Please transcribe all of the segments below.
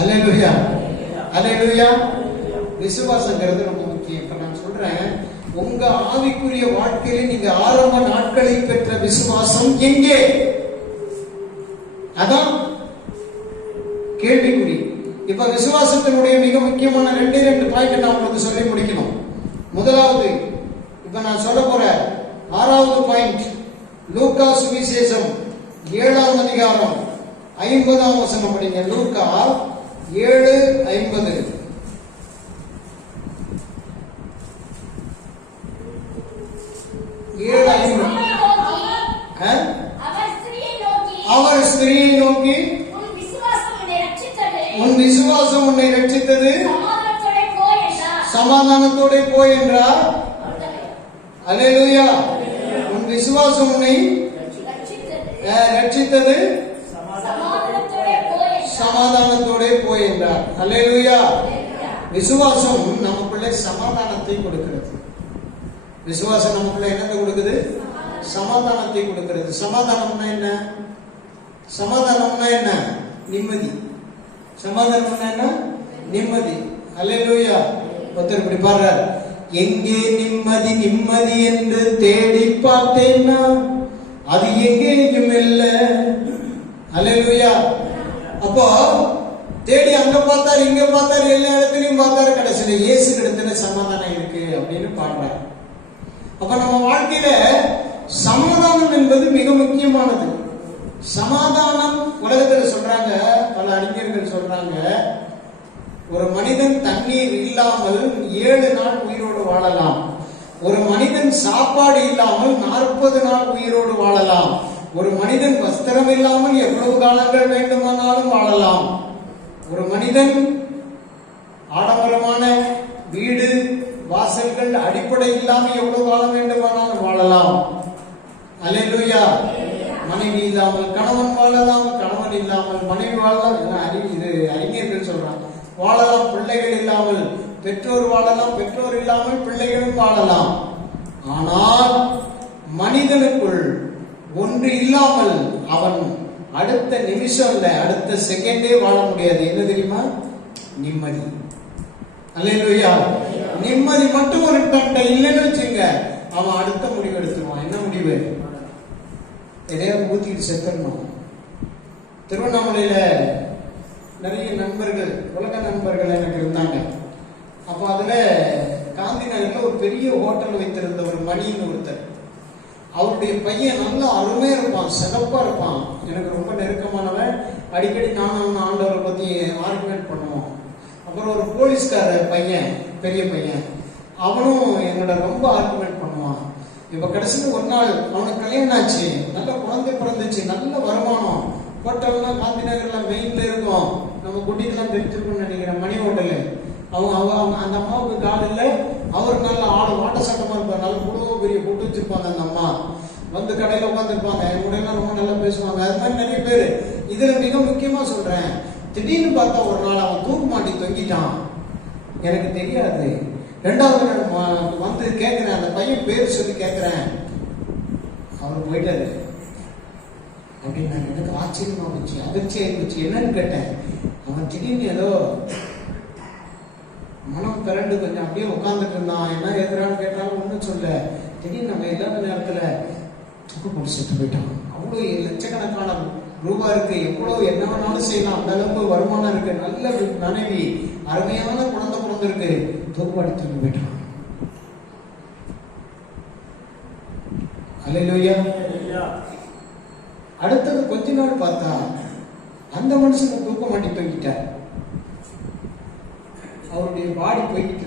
அலையலுயா அலையலுயா விசுவாசங்கிறது ரொம்ப முக்கியம். இப்ப நான் சொல்றேன் உங்க ஆவிக்குரிய வாழ்க்கையில நீங்க ஆரம்ப நாட்களை பெற்ற விசுவாசம் எங்கே? அதான் கேள்விக்குறி. இப்ப விசுவாசத்தினுடைய மிக முக்கியமான ரெண்டே ரெண்டு பாயிண்ட் நான் உங்களுக்கு சொல்லி முடிக்கணும் முதலாவது இப்ப நான் சொல்ல போற ஆறாவது பாயிண்ட் லூகா சுவிசேஷம் ஏழாம் அதிகாரம். ஐம்பதாம் வசனம் படிங்க. லூக்கா ஏழு ஐம்பது. ஏழு ஐம்பது? அவர் ஸ்திரியை நோக்கி உன் விசுவாசம் உன்னை ரட்சித்தது. சமாதானத்தோட போ என்றார். அல்லேலூயா உன் விசுவாசம் உன்னை ரட்சித்தது அஹ், ரட்சித்தது சமாதானத்தோட போ என்றார் சமாதானத்தோட போய் என்றார். அல்லேலூயா. விசுவாசம் நமக்குள்ள சமாதானத்தை கொடுக்கிறது. விசுவாசம் நமக்குள்ள என்னத்தை கொடுக்குது? சமாதானத்தை கொடுக்கிறது. சமாதானம்னா என்ன? சமாதானம்னா என்ன? நிம்மதி. சமாதானம்னா என்ன? நிம்மதி. அல்லேலூயா. ஒருத்தர் இப்படி பாடுறார். எங்கே நிம்மதி நிம்மதி என்று தேடி பார்த்தேன்னா அது எங்கேயும் இல்லை. அல்லேலூயா. அப்போ தேடி அங்க பார்த்தாரு இங்க பார்த்தாரு எல்லா இடத்துலயும் பார்த்தாரு கடைசியில இயேசு இடத்துல சமாதானம் இருக்கு அப்படின்னு பாடுறாரு. அப்ப நம்ம வாழ்க்கையில சமாதானம் என்பது மிக முக்கியமானது. சமாதானம் உலகத்துல சொல்றாங்க பல அறிஞர்கள் சொல்றாங்க ஒரு மனிதன் தண்ணீர் இல்லாமல் ஏழு நாள் உயிரோடு வாழலாம். ஒரு மனிதன் சாப்பாடு இல்லாமல் நாற்பது நாள் உயிரோடு வாழலாம். ஒரு மனிதன் வஸ்திரம் இல்லாமல் எவ்வளவு காலங்கள் வேண்டுமானாலும் வாழலாம். ஒரு மனிதன் ஆடம்பரமான வீடு வாசல்கள் அடிப்படை இல்லாமல் எவ்வளவு காலம் வேண்டுமானாலும் வாழலாம். அலையா மனைவி இல்லாமல் கணவன் வாழலாம் கணவன் இல்லாமல் மனைவி வாழலாம் அறி இது அறிஞர்கள் சொல்றாங்க. வாழலாம் பிள்ளைகள் இல்லாமல் பெற்றோர் வாழலாம் பெற்றோர் இல்லாமல் பிள்ளைகளும் வாழலாம். ஆனால் மனிதனுக்குள் ஒன்று இல்லாமல் அவன் அடுத்த நிமிஷம் இல்லை அடுத்த செகண்டே வாழ முடியாது. என்ன தெரியுமா? நிம்மதி. அல்லையா நிம்மதி மட்டும் ஒரு தன்ட்ட இல்லைன்னு வச்சுங்க அவன் அடுத்த முடிவு எடுத்துருவான். என்ன முடிவு? எதையாவது ஊத்திட்டு செத்துடணும். திருவண்ணாமலையில நிறைய நண்பர்கள் உலக நண்பர்கள் எனக்கு இருந்தாங்க. அப்போ அதுல காந்தி நகர்ல ஒரு பெரிய ஹோட்டல் வைத்திருந்த ஒரு மணின்னு ஒருத்தர். அவருடைய பையன் நல்லா அருமையா இருப்பான் சிறப்பா இருப்பான். எனக்கு ரொம்ப நெருக்கமானவன். அடிக்கடி நானும் ஆண்டவரை பத்தி ஆர்குமெண்ட் பண்ணுவோம். அப்புறம் ஒரு போலீஸ்கார பையன் பெரிய பையன். அவனும் என்னோட ரொம்ப ஆர்குமெண்ட் பண்ணுவான். இப்ப கடைசியில் ஒரு நாள் அவனுக்கு கல்யாணம் ஆச்சு. நல்ல குழந்தை பிறந்துச்சு நல்ல வருமானம். ஹோட்டல்லாம் காந்தி நகரில் மெயின்ல இருக்கும். நம்ம குட்டிக்கெல்லாம் தெரிஞ்சிருக்கும்னு நினைக்கிறேன் மணி ஹோட்டலு. அவங்க அவங்க அவங்க அந்த அம்மாவுக்கு கால் இல்லை அவர் நல்ல ஆள் வாட்ட சட்டமா இருப்பார். நல்ல பெரிய போட்டு இருப்பாங்க அந்த அம்மா. வந்து கடையில உட்காந்துருப்பாங்க என் ரொம்ப நல்லா பேசுவாங்க. அது மாதிரி நிறைய பேர். இதுல மிக முக்கியமா சொல்றேன். திடீர்னு பார்த்தா ஒரு நாள் அவன் தூக்கு மாட்டி தொங்கிட்டான். எனக்கு தெரியாது. ரெண்டாவது நாள் வந்து கேட்கிறேன் அந்த பையன் பேர் சொல்லி கேட்கிறேன் அவர் போயிட்டாரு. அப்படின்னு நான் எனக்கு ஆச்சரியமா போச்சு அதிர்ச்சியா இருந்துச்சு என்னன்னு கேட்டேன். அவன் திடீர்னு ஏதோ மனம் திரண்டு கொஞ்சம் அப்படியே உட்காந்துட்டு இருந்தான். என்ன எதிரான்னு கேட்டாலும் ஒன்றும் சொல்ல திடீர்னு நம்ம இல்லாத நேரத்துல தூக்கு போட்டு செத்து போயிட்டான் அவ்வளோ லட்சக்கணக்கான ரூபாய் இருக்கு. எவ்வளவு என்ன வேணாலும் செய்யலாம். அந்த அளவுக்கு வருமானம் இருக்கு. நல்ல மனைவி அருமையான குழந்தை பிறந்திருக்கு. தூக்குப்பாடி தூக்கி போயிட்டான். அல்லேலூயா. அடுத்தது கொஞ்ச நாள் பார்த்தா அந்த மனுஷனை தூக்க மாட்டி தூக்கிட்டார் அவருடைய பாடி போய்கிட்டு.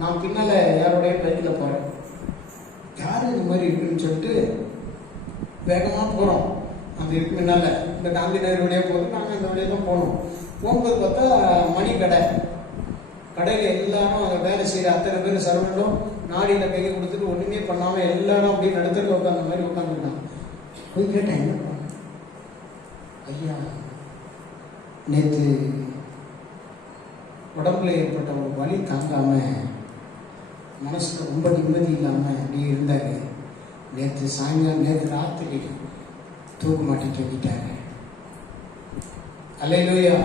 நான் பின்னால யாருடைய பைக்ல போறேன் யாரு இந்த மாதிரி இருக்குன்னு சொல்லிட்டு வேகமாக போகிறோம் அந்த இருக்குனால இந்த காந்தி நகர் வழியாக போகுது நாங்கள் இந்த வழியாக தான் போனோம். போகும்போது பார்த்தா மணி கடை. கடையில் எல்லாரும் அங்கே வேலை செய்கிற அத்தனை பேர் சர்வனும் நாடியில் கையை கொடுத்துட்டு ஒன்றுமே பண்ணாமல் எல்லாரும் அப்படியே நடுத்தல உட்காந்த மாதிரி உட்காந்துருக்காங்க போய் கேட்டேன் என்ன ஐயா நேற்று உடம்புல ஏற்பட்ட ஒரு வலி தாங்காம மனசுக்கு ரொம்ப நிம்மதி இல்லாமல் அப்படியே இருந்தார். நேற்று சாயங்காலம் நேற்று ராத்திரி தூக்கு மாட்டி தூக்கிட்டாரு அலையிலோயா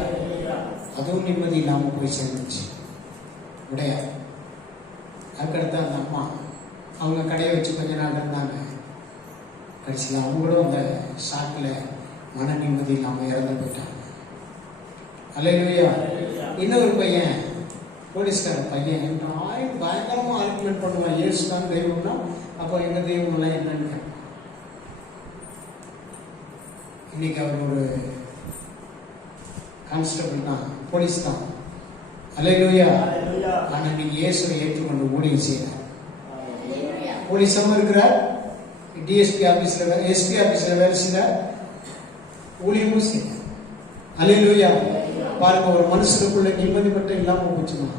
அதுவும் நிம்மதி இல்லாமல் போய் சேர்ந்துச்சு. உடையா. அதுக்கடுத்து அந்த அம்மா அவங்க கடையை வச்சு கொஞ்ச நாள் இருந்தாங்க. கடைசியில் அவங்களும் அந்த ஷாக்கில் மன நிம்மதி இல்லாமல் இறந்து போயிட்டாங்க. அலையிலோயா இன்னொரு பையன் போலீஸ்கார பையன் ஆய் பயங்கரமாக ஆர்குமெண்ட் பண்ணுவான். ஏசு தான் தெய்வம்னா அப்போ எங்க தெய்வம்லாம் என்னன்னு. இன்னைக்கு அவர் ஒரு கான்ஸ்டபிள் தான் போலீஸ் தான். அல்லையா ஆனால் நீங்க இயேசுவை ஏற்றுக்கொண்டு ஊழியம் Hallelujah. போலீஸாகவும் இருக்கிறார்? டிஎஸ்பி ஆபீஸ்ல வேலை எஸ்பி ஆபீஸ்ல வேலை செய்கிறார் ஊழியமும் செய்கிறார். அல்லேலூயா பாருங்க ஒரு மனுஷனுக்குள்ள நிம்மதி மட்டும் இல்லாம போச்சுன்னா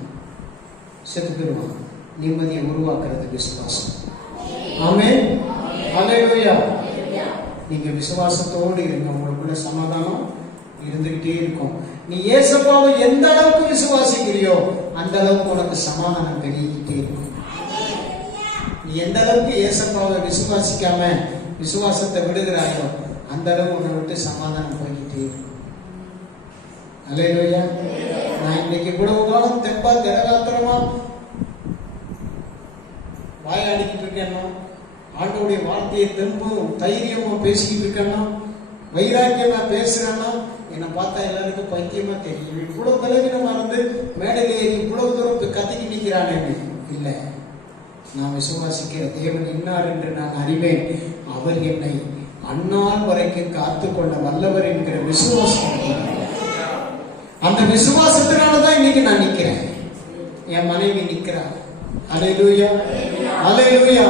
செத்து போயிடுவான் நிம்மதியை உருவாக்குறது விசுவாசம். ஆமே அலையா நீங்க விசுவாசத்தோடு இருங்க. உங்களுக்குள்ள சமாதானம் இருந்துகிட்டே இருக்கும். நீ ஏசப்பாவை எந்த அளவுக்கு விசுவாசிக்கிறியோ அந்த அளவுக்கு உனக்கு சமாதானம் பெருகிக்கிட்டே இருக்கும். நீ எந்த அளவுக்கு ஏசப்பாவை விசுவாசிக்காம விசுவாசத்தை விடுகிறாயோ அந்த அளவு உன்னை விட்டு சமாதானம் போய்கிட்டே இருக்கும். அலையா நான் இன்னைக்கு இவ்வளவு காலம் தெப்பா தினராத்திரமா வாயாடிக்கிட்டு இருக்கேன்னா ஆண்டோடைய வார்த்தையை தெம்பும் தைரியமும் பேசிக்கிட்டு இருக்கேன்னா வைராக்கியமா பேசுறேன்னா என்னை பார்த்தா எல்லாருக்கும் பைத்தியமா தெரியும். இவ்வளவு பலவீனமா இருந்து மேடையில் ஏறி இவ்வளவு தூரம் கத்திக்கு நிற்கிறானே இல்லை. நான் விசுவாசிக்கிற தேவன் இன்னார் என்று நான் அறிவேன். அவர் என்னை அந்நாள் வரைக்கும் காத்துக்கொள்ள வல்லவர் என்கிற விசுவாசம். அந்த விசுவாசத்தினால தான் இன்னைக்கு நான் நிக்கிறேன். என் மனைவி நிக்கிறா அலையிலூயா அலையிலூயா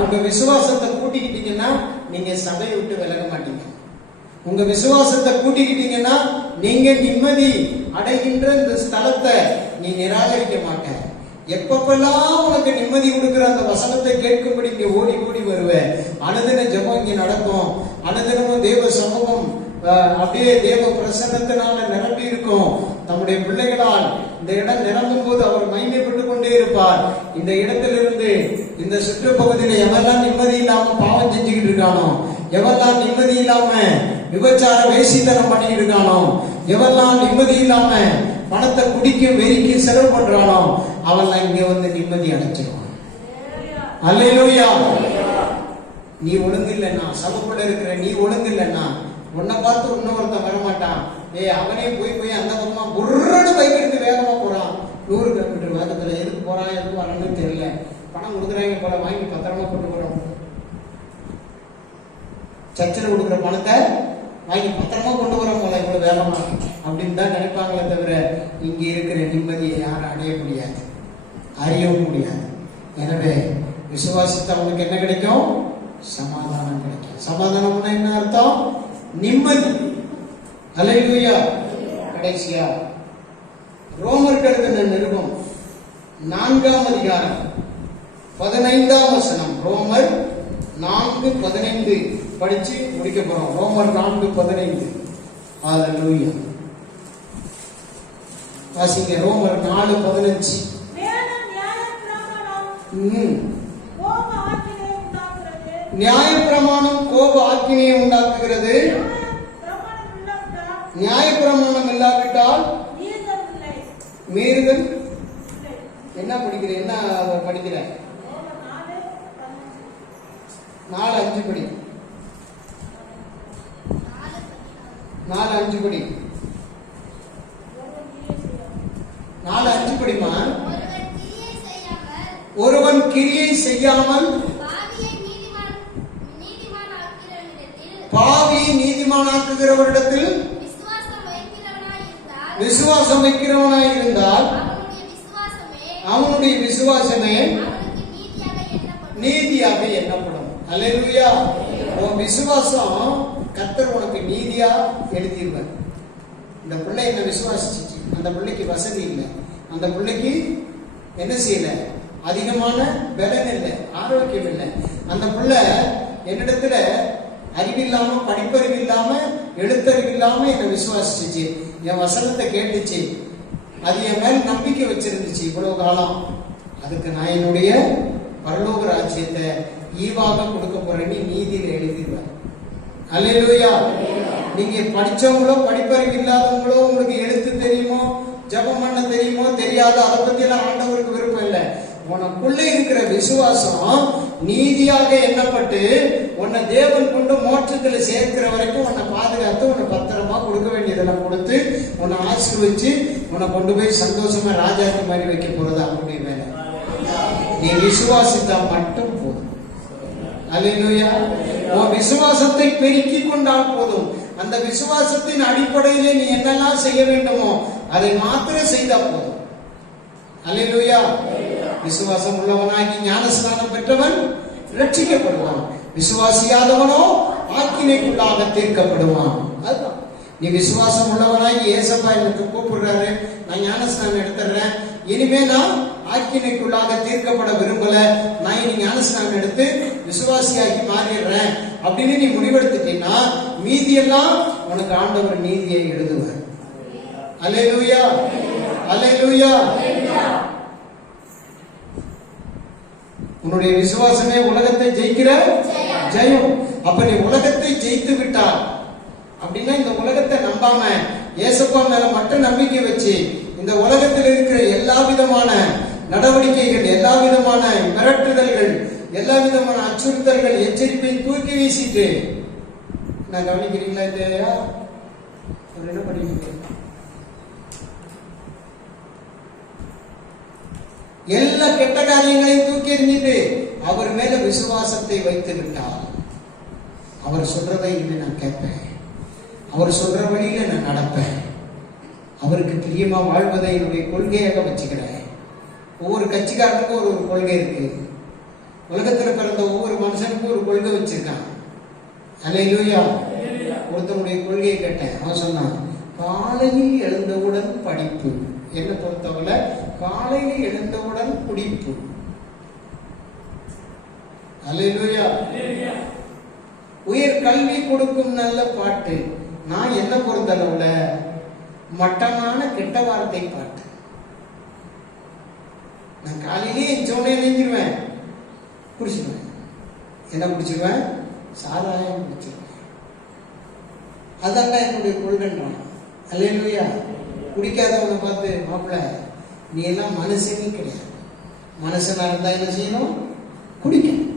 உங்க விசுவாசத்தை கூட்டிக்கிட்டீங்கன்னா நீங்க சபையை விட்டு விலக மாட்டீங்க. உங்க விசுவாசத்தை கூட்டிக்கிட்டீங்கன்னா நீங்க நிம்மதி அடைகின்ற இந்த ஸ்தலத்தை நீ நிராகரிக்க மாட்ட எப்பப்பெல்லாம் உனக்கு நிம்மதி கொடுக்கிற அந்த வசனத்தை கேட்கும்படி இங்க ஓடி ஓடி வருவேன். அனுதின ஜபம் இங்க நடக்கும். அனுதினமும் தேவ சமூகம் அப்படியே தேவ பிரசன்னத்தினால நிரம்பி இருக்கும். நம்முடைய பிள்ளைகளால் இந்த இடம் நிரம்பும் போது அவர் மகிமைப்பட்டு கொண்டே இருப்பார். இந்த இடத்திலிருந்து இந்த சுற்றுப்பகுதியில எவெல்லாம் நிம்மதி இல்லாம பாவம் செஞ்சுக்கிட்டு இருக்கானோ எவெல்லாம் நிம்மதி இல்லாம விபச்சார வேசித்தனம் பண்ணிக்கிட்டு இருக்கானோ எவெல்லாம் நிம்மதி இல்லாம பணத்தை குடிக்க வெறிக்கு செலவு பண்றானோ அவெல்லாம் இங்க வந்து நிம்மதி அடைச்சிருவான் அல்லையா நீ ஒழுங்கு இல்லைன்னா சமப்பட இருக்கிற நீ ஒழுங்கு இல்லைன்னா உன்னை பார்த்து இன்னொருத்தன் வரமாட்டான். ஏய் அவனே போய் போய் அந்த பக்கமா புர்ரடு பைக் எடுத்து வேகமா போறான். நூறு கிலோமீட்டர் வேகத்துல எதுக்கு போறான் எதுக்கு வரணும்னு தெரியல. பணம் கொடுக்குறாங்க போல வாங்கி பத்திரமா கொண்டு போறோம். சர்ச்சில் கொடுக்குற பணத்தை வாங்கி பத்திரமா கொண்டு வர போல இவ்வளவு வேகமா. அப்படின்னு தான் நினைப்பாங்களே தவிர இங்க இருக்கிற நிம்மதியை யாரும் அடைய முடியாது. அறியவும் முடியாது. எனவே விசுவாசித்தவனுக்கு என்ன கிடைக்கும்? சமாதானம் கிடைக்கும். சமாதானம்னா என்ன அர்த்தம்? நிம்மதி. அலையிலுயா? கடைசியா. ரோமருக்கு எழுதின நிருபம் நான்காம் அதிகாரம் பதினைந்தாம் வசனம். ரோமர் நான்கு பதினைந்து. படிச்சு முடிக்க போறோம். ரோமர் நான்கு பதினைந்து. ஹalleluya. வாசிங்க. ரோமர் நாலு பதினஞ்சு மேலும் நியாயப்பிரமாணம் ம். கோப ஆக்கினை உண்டாக்குகிறது. நியாயப்பிரமாணம் கோப ஆக்கினையை உண்டாக்குகிறது நியாயப்பிரமாணம் இல்லாவிட்டால் நியாயப்பிரமாணம் இல்லாவிட்டால். மீறுதல். என்ன படிக்கிற என்ன படிக்கிற நாலு, அஞ்சு படி நாலு அஞ்சு படி ஒருவன் கிரியை செய்யாமல். நாலு அஞ்சு படிமா ஒருவன் கிரியை செய்யாமல் ஒருவன் கிரியை செய்யாமல் பாவியை நீதிமான் நீதிமானாக்கிறவனிடத்தில் பாவி நீதிமானாக்குகிறவரிடத்தில் விசுவாசம் வைக்கிறவனாய் இருந்தால் விசுவாசம் வைக்கிறவனாய் இருந்தால் அவனுடைய விசுவாசமே நீதியாக எண்ணப்படும். அல்லேலூயா. உன் விசுவாசம் கர்த்தர் உனக்கு நீதியா எழுதிடுவார் இந்த பிள்ளை என்ன விசுவாசிச்சு அந்த பிள்ளைக்கு வசதி இல்லை. அந்த பிள்ளைக்கு என்ன செய்யல? அதிகமான பலன் இல்லை ஆரோக்கியம் இல்லை. அந்த பிள்ளை என்னிடத்துல அறிவில்லாம படிப்பறிவு இல்லாம எழுத்தறிவு இல்லாம என்னை விசுவாசிச்சுச்சு. என் வசனத்தை கேட்டுச்சு. அது என் மேல் நம்பிக்கை வச்சிருந்துச்சு இவ்வளவு காலம். அதுக்கு நான் என்னுடைய பரலோக ராஜ்யத்தை ஈவாக கொடுக்க போறேன்னு நீதியில் எழுதிடுவேன். அல்லையா நீங்க படிச்சவங்களோ படிப்பறிவு இல்லாதவங்களோ உங்களுக்கு எழுத்து தெரியுமோ ஜெபம் பண்ண தெரியுமோ தெரியாதோ அதை பத்தி எல்லாம் ஆண்டவருக்கு விருப்பம் இல்லை. உனக்குள்ள இருக்கிற விசுவாசம் நீதியாக எண்ணப்பட்டு உன்னை தேவன் கொண்டு மோட்சத்துல சேர்க்கிற வரைக்கும் உன்னை பாதுகாத்து உன்னை பத்திரமா கொடுக்க வேண்டியதெல்லாம் கொடுத்து உன்னை ஆசீர்வச்சு உன்னை கொண்டு போய் சந்தோஷமா ராஜாக்கு மாதிரி வைக்க போறது அவனுடைய வேலை. நீ விசுவாசித்தா மட்டும் போதும். அல்லேலூயா. உன் விசுவாசத்தை பெருக்கி கொண்டால் போதும். அந்த விசுவாசத்தின் அடிப்படையிலே நீ என்னெல்லாம் செய்ய வேண்டுமோ அதை மாத்திரம் செய்தா போதும். அல்லேலூயா. விசுவாசம் உள்ளவனாகி ஞானஸ்நானம் பெற்றவன் ரட்சிக்கப்படுவான் விசுவாசியாதவனோ ஆக்கினைக்குள்ளாக தீர்க்கப்படுவான். அதுதான். நீ விசுவாசம் உள்ளவனாகி ஏசப்பா எனக்கு கூப்பிடுறாரு. நான் ஞானஸ்நானம் எடுத்துடுறேன். இனிமே நான் ஆக்கினைக்குள்ளாக தீர்க்கப்பட விரும்பல. நான் இனி ஞானஸ்நானம் எடுத்து விசுவாசியாகி மாறிடுறேன். அப்படின்னு நீ முடிவெடுத்துட்டீங்கன்னா மீதியெல்லாம் உனக்கு ஆண்டவர் நீதியை எழுதுவார். அலையலூயா அலையலூயா உன்னுடைய விசுவாசமே உலகத்தை ஜெயிக்கிற ஜெயம். அப்ப நீ உலகத்தை ஜெயித்து விட்டார் அப்படின்னா இந்த உலகத்தை நம்பாம ஏசப்பா மேல மட்டும் நம்பிக்கை வச்சு இந்த உலகத்தில் இருக்கிற எல்லா விதமான நடவடிக்கைகள் எல்லா விதமான மிரட்டுதல்கள் எல்லா விதமான அச்சுறுத்தல்கள் எச்சரிப்பை தூக்கி வீசிட்டு. நான் கவனிக்கிறீங்களா இல்லையா? என்ன பண்ணிட்டு எல்லா கெட்ட காரியங்களையும் தூக்கி எறிஞ்சிட்டு அவர் மேல விசுவாசத்தை வைத்து விட்டால் அவர் சொல்றதை இனிமே நான் கேட்பேன். அவர் சொல்ற வழியில நான் நடப்பேன். அவருக்கு பிரியமா வாழ்வதை என்னுடைய கொள்கையாக வச்சுக்கிறேன். ஒவ்வொரு கட்சிக்காரனுக்கும் ஒரு ஒரு கொள்கை இருக்கு. உலகத்துல பிறந்த ஒவ்வொரு மனுஷனுக்கும் ஒரு கொள்கை வச்சிருக்கான். அல்லையா ஒருத்தனுடைய கொள்கையை கேட்டேன். அவன் சொன்னான் காலையில் எழுந்தவுடன் படிப்பு. என்ன பொறுத்தவரை காலையில் எழுந்தவுடன் குடிப்பு. அல்லேலூயா. உயர் கல்வி கொடுக்கும் நல்ல பாட்டு. நான் என்ன பொறுத்தளவுல? மட்டமான கெட்ட வார்த்தை பாட்டு. நான் காலையிலேயே எஞ்சோடனே நினைஞ்சிருவேன் குடிச்சிருவேன். என்ன குடிச்சிருவேன்? சாராயம் குடிச்சிருவேன். அதான் என்னுடைய கொள்கைன்றான் அல்லையா குடிக்காதவனை பார்த்து மாப்பிள்ள நீ எல்லாம் மனுஷனே கிடையாது. மனுஷனா இருந்தா என்ன செய்யணும்? குடிக்கணும்.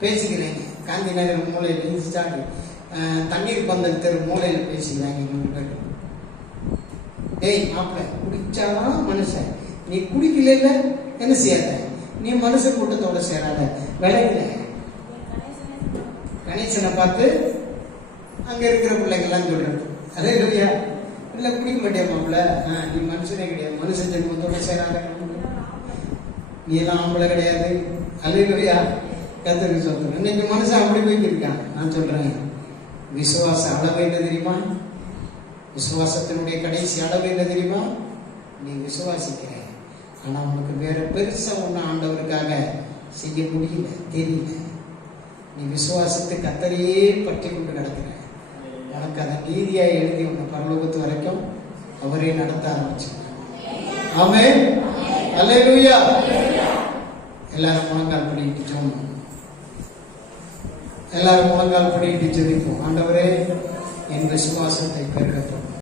பேசிக்கிறேங்க காந்தி நகர் மூலையில் இன்ஸ்டாட் தண்ணீர் பந்தல் தெரு மூலையில் பேசிக்கிறாங்க நூறு பேர் டேய் மாப்பிள்ள குடிச்சாதான் மனுஷன். நீ குடிக்கல என்ன செய்யாத? நீ மனுஷ கூட்டத்தோட சேராத. விளையில கணேசனை பார்த்து அங்க இருக்கிற பிள்ளைங்கெல்லாம் சொல்றது. அதே இல்லையா இல்ல குடிக்க மாட்டியா மாப்பிள்ள நீ மனுஷனே கிடையாது. மனுஷன் ஜென்மத்தோட சேராத நீ எல்லாம் ஆம்பளை கிடையாது. அல்லையா கத்தருக்கு சொல்றேன். இன்னைக்கு மனுஷன் அப்படி போயிட்டு இருக்கான். நான் சொல்றேன். விசுவாச அளவு என்ன தெரியுமா? விசுவாசத்தினுடைய கடைசி அளவு என்ன தெரியுமா? நீ விசுவாசிக்கிற. ஆனா உனக்கு வேற பெருசா ஒண்ணு ஆண்டவருக்காக செய்ய முடியல தெரியல. நீ விசுவாசத்தை கத்தரையே பற்றி கொண்டு கிடக்கிற உனக்கு அதை நீதியாக எழுதி உன்னை பரலோகத்து வரைக்கும் அவரே நடத்த ஆரம்பிச்சு ஆமே அல்லேலூயா. எல்லாரும் முழங்கால் பண்ணிட்டு ஜெபம் எல்லாரும் முழங்கால் பண்ணிட்டு ஜெபிப்போம். ஆண்டவரே என் விசுவாசத்தை பெருகட்டும்.